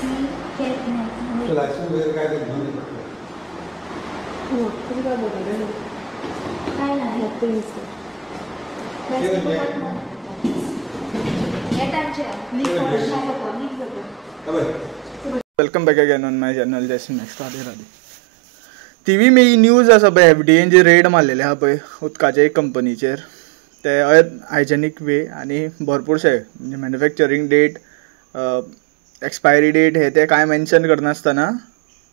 Licence वगैरे काय ते घेऊन हो तुम्ही काय बोलले काय नाही welcome back again on my channel जैसे नेक्स्ट राधे राधे टीव्ही में न्यूज आसा पळय FDAन जी रेड मारलेली आहा पळय उदकाच्या एक कंपनीचेर ते हायजेनीक वे आनी भरपूरशे म्हणजे मॅन्युफॅक्चरींग डेट एक्सपायरी डेट हे ते कांय मेन्शन करनासतना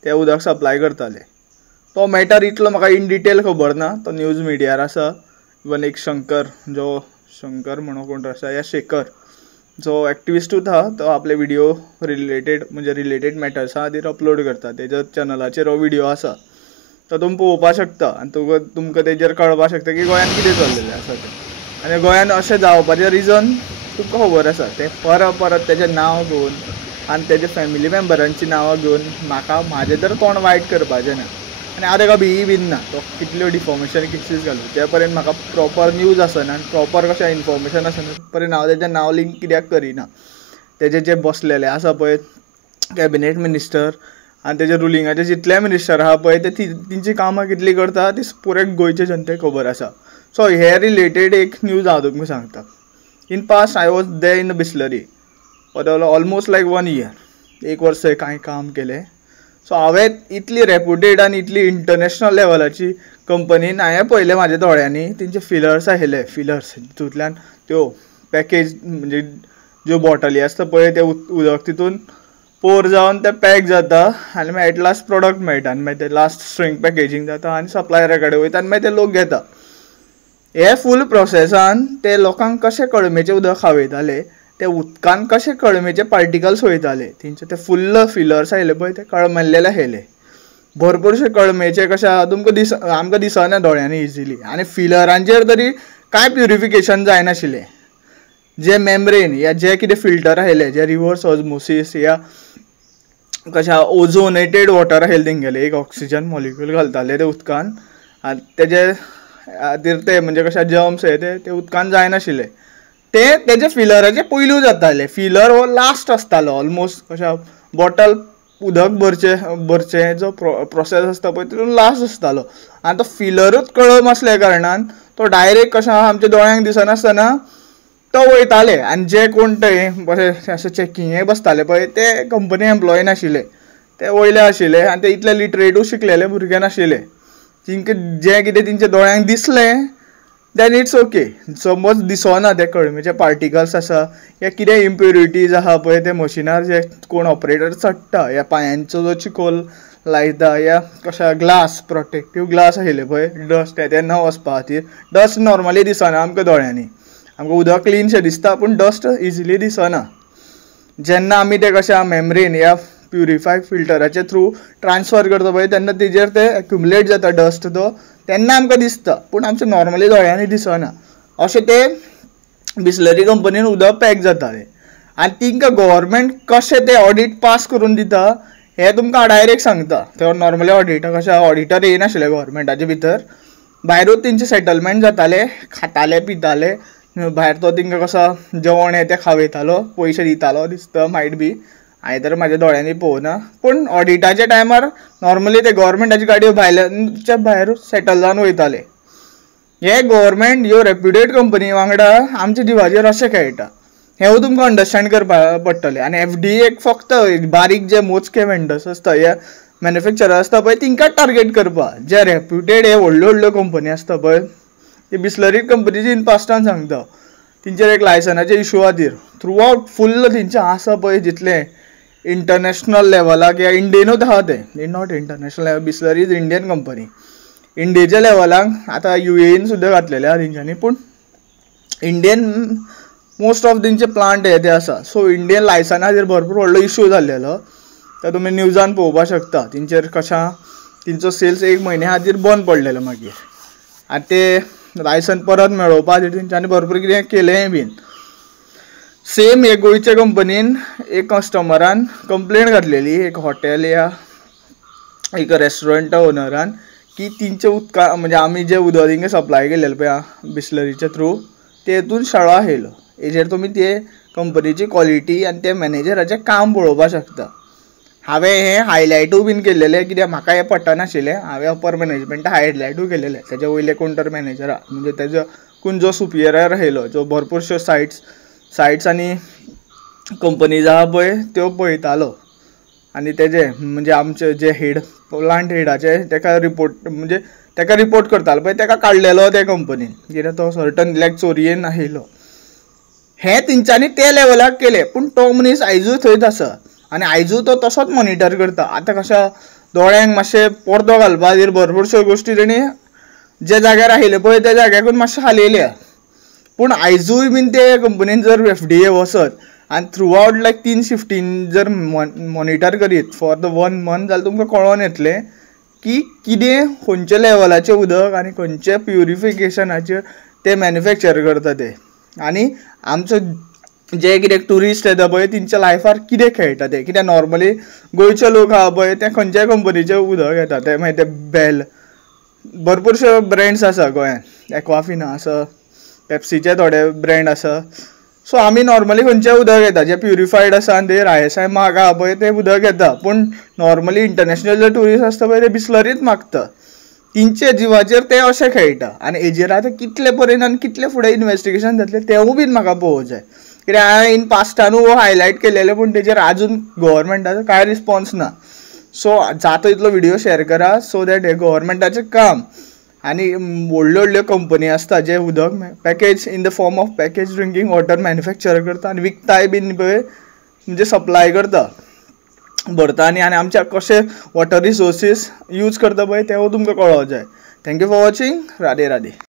ते उदक सप्लाय करताले. तो मॅटर इतलो म्हाका इन डिटेल खबर ना. तो न्यूज मिडियार आसा. इवन एक शंकर म्हणून कोण आसा या शेखर जो एक्टिविस्टूच आहा तो आपले व्हिडिओ रिलेटेड मॅटर्सा खातीर अपलोड करता. तेज्या चॅनलाचेर हो व्हिडिओ आसा तो तुमी पळोवपाक शकता आनी तुमकां तेजेर कळपाक शकता की गोंयांत कितें चल्लेलें आसा तें. आनी गोंयांत अशें जावपाचें रिजन तुमकां खबर आसा. ते परत तेजें नांव घेवन आनी तेजे फॅमिली मेंबरांचीं नांवां घेवन म्हाजें तर तोंड वायट करपाचें ना. आनी हांव ताका भियी बीन ना. तो कितल्यो डिफॉर्मेशन केसीस घालता ते पर्यंत म्हाका प्रॉपर न्यूज आसना आनी प्रॉपर कशें इन्फॉर्मेशन आसना पर्यंत हांव तेजें नांव लिंक कित्याक करिना. तेजे जे बसलेले आसा पळय कॅबिनेट मिनिस्टर आनी तेजे रुलिंगाचे जितले मिनिस्टर आहा पळय ते तेंची कामां कितलीं करता ती पुरे गोंयचे जनतेक खबर आसा. सो हे रिलेटेड एक न्यूज हांव तुमकां सांगता. In past I was there in the Bisleri for almost like 1 year. 1 वर्स कांय काम केलें. सो हांवें इतली रेप्युटेड आनी इतली इंटरनॅशनल लेवलाची कंपनीन हांवें पळयलें म्हाज्या दोळ्यांनी तेंचे फिलर्स आयले फिलर्स तितूंतल्यान त्यो पॅकेज म्हणजे ज्यो बॉटली आसता पळय ते उदक तितून पोर जावन ते पॅक जाता आनी मागीर एट लास्ट प्रॉडक्ट मेळटा आनी मागीर ते लास्ट स्ट्रिंग पॅकेजींग जाता आनी सप्लायरा कडेन वयता आनी मागीर ते लोक घेता. हे फूल प्रोसेसान ते लोकांक कशें कळमेचें उदक खावयताले ते उदकान कशे कळमेचे पार्टिकल्स वयताले तेंचे ते फुल्ल फिलर्स आयले पळय ते कळमेल्लेले आयले. भरपूरशे कळमेचे कशें आहा तुमकां आमकां दिसना दोळ्यांनी इजिली. आनी फिलरांचेर तरी कांय प्युरिफिकेशन जायनाशिल्लें. जे मेम्ब्रेन या जे कितें फिल्टर आयले जे रिवर्स ऑस्मोसीस या कशें ओझोनेटेड वॉटर आयले तेंगेले एक ऑक्सिजन मॉलिक्यूल घालताले ते उदकान आनी तेजे खातीर ते म्हणजे कशें जर्म्स हे ते उदकान जायनाशिल्ले. ते तेजे फिलराचे पयलू जाताले. फिलर हो लास्ट आसतालो ऑलमोस्ट कशें बॉटल उदक भरचें जो प्रोसेस आसता पळय तितून लास्ट आसतालो आनी तो फिलरूच कळम आसल्या कारणान तो डायरेक्ट कशें आमच्या दोळ्यांक दिसनासतना तो वयताले आनी जे कोण ते बरें अशें चॅकिंगेक बसताले पळय ते कंपनी एम्प्लॉय नाशिल्ले. ते वयले आशिल्ले आनी ते इतले लिटरेटूय शिकलेले भुरगे नाशिल्ले. तेंकां जें कितें तेंच्या दोळ्यांक दिसलें देन इट्स ओके. समज दिसना ते कळमेचे पार्टिकल्स आसा या कितें इम्प्युरिटीज आहा पळय ते मशिनार जे कोण ऑपरेटर चडटा या पांयांचो जो चिकोल लायता या कशा ग्लास प्रोटेक्टीव ग्लास आशिल्ले पळय डस्ट ते न वचपा खातीर. डस्ट नॉर्मली दिसना आमकां दोळ्यांनी. आमकां उदक क्लिनशें दिसता पूण डस्ट इजिली दिसना. जेन्ना आमी ते कशें मेम्ब्रेन या प्युरिफाय फिल्टराचे थ्रू ट्रान्सफर करता पळय तेन्ना तेजेर ते एक्युमुलेट जाता डस्ट तो तेन्ना आमकां दिसता पूण आमच्या नॉर्मली दोळ्यांनी दिसना. अशें ते बिस्लरी कंपनीन उदक पॅक जातालें आनी तिंकां गव्हर्मेंट कशें ते ऑडीट पास करून दिता हें तुमकां हांव डायरेक्ट सांगता. ते नॉर्मली ऑडिटर कशें ऑडिटर येयनाशिल्ले गव्हर्मेंटाचे भितर. भायरूच तेंचे सेटलमेंट जाताले खाताले पिताले भायर तो तेंकां कसो जेवण हें तें खावयतालो पयशे दितालो दिसता मायट बी. हांवें तर म्हाज्या दोळ्यांनी पळोवना पूण ऑडिटाच्या टायमार नॉर्मली ते गव्हर्मेंटाची गाडयो भायल्याच्या भायरूच सेटल जावन वयताले. हे गव्हर्मेंट ह्यो रेप्युटेड कंपनी वांगडा आमच्या जिवाचेर अशें खेळटा हेंवूय तुमकां अंडरस्टँड करपाक पडटलें. आनी FDAक फक्त बारीक जे मोजके वेंडर्स आसता या मॅन्युफॅक्चरर आसता पळय तिंकांच टार्गेट करपाक. जे रेप्युटेड हे व्हडल्यो कंपनी आसता पळय ते बिस्लरी कंपनीची इन पास्टान सांगता तेंचेर एक लायसनाचे इशू खातीर थ्रू आवट फुल्ल तेंचें आसा पळय जितलें इंटरनॅशनल लेवलाक या इंडियेनूच आहा ते not international level. Bisleri is Indian company. इंडियेच्या लेवलाक आतां UAEन सुद्दां घातलेले आहा तेंच्यांनी पूण इंडियन मोस्ट ऑफ तेंचे प्लांट हे ते आसा. सो इंडियन लायसना खातीर भरपूर व्हडलो इशू जाल्लेलो तो तुमी न्यूजान पळोवपाक शकता. तेंचेर कशा तेंचो सेल्स 1 म्हयन्या खातीर बंद पडलेलो मागीर आनी ते लायसन परत मेळोवपा खातीर तेंच्यांनी भरपूर कितें केलेंय बीन. सेम हे गोंयच्या कंपनीन एक कस्टमरान कंप्लेंट घातलेली एक हॉटेल या एक रेस्टॉरंटा ओनरान की तेंच्या उदका म्हणजे आमी जे उदक तेंकां सप्लाय केलेलें पळय बिस्लरीच्या थ्रू तेतून शाळो आयलो. हेजेर तुमी ते कंपनीची क्वॉलिटी आनी ते मॅनेजराचें काम पळोवपाक शकता. हांवें हें हायलायटूय बीन केल्लेलें कित्याक म्हाका हें पटनाशिल्लें. हांवें अपर मॅनेजमेंटा हायलायटूय केलेलें तेजे वयले कोण मॅनेजरा म्हणजे तेजो कोण जो सुपिरियर आयलो जो भरपूरश्यो सायट्स आनी कंपनीज आहा पळय त्यो पळयतालो आनी तेजे म्हणजे आमचे जे हेड प्लांट हेडाचे ताका रिपोर्ट करतालो पळय ताका काडलेलो ते कंपनीन कित्याक तो सर्टन चोरयेन आयलो. हें तेंच्यांनी ते लेवलाक केलें पूण तो मनीस आयजूय थंयच आसा आनी आयजूय तो तसोच मॉनिटर करता. आतां कशें दोळ्यांक मातशें पडदो घालपा खातीर भरपूरश्यो गोश्टी तेणी जे जाग्यार आयले पळय त्या जाग्याकून मातशें हालयल्या. पूण आयजूय बीन ते कंपनीन जर FDA वसत आनी थ्रू आवट 3 शिफ्टीन जर मॉनिटर करीत फॉर द 1 मंथ जाल्यार तुमकां कळोन येतलें की कितें खंयच्या लेवलाचें उदक आनी खंयच्या प्युरिफिकेशनाचेर ते मॅन्युफॅक्चर करता ते आनी आमचो जे कितें ट्युरिस्ट येता पळय तेंच्या लायफार कितें खेळटा ते. कित्याक नॉर्मली गोंयचे लोक आहा पळय ते खंयच्याय कंपनीचें उदक येता ते मागीर ते बेल भरपूरशे ब्रँड्स आसा गोंयांत. एक्वाफिना आसा, पेप्सीचे थोडे ब्रँड आसा. सो आमी नॉर्मली खंयचें उदक येता जें प्युरिफायड आसा आनी ते ISI मार्क आहा पळय तें उदक येता. पूण नॉर्मली इंटरनॅशनल जे ट्युरिस्ट आसता पळय ते बिसलरीच मागता. तेंचे जिवाचेर ते अशें खेळटा आनी हेजेर आतां कितले पर्यंत आनी कितले फुडें इन्वेस्टिगेशन जातलें तेवूय बीन म्हाका पळोवंक जाय. कित्याक हांवें इन पास्टानूय हायलायट केलेलें पूण तेजेर आजून गव्हर्मेंटाचो कांय रिस्पॉन्स ना. सो जाता तितलो व्हिडियो शेअर करा सो दॅट हें गव्हर्मेंटाचें काम आनी व्हडल्यो व्हडल्यो कंपनी आसता जे उदक package in the form of package drinking water manufacture करता आनी विकताय बीन पळय म्हणजे सप्लाय करता भरता आनी आमच्या कशे वॉटर रिसोर्सीस यूज करता पळय तेवूय तुमकां कळोवंक जाय. Thank you for watching. Radhe Radhe.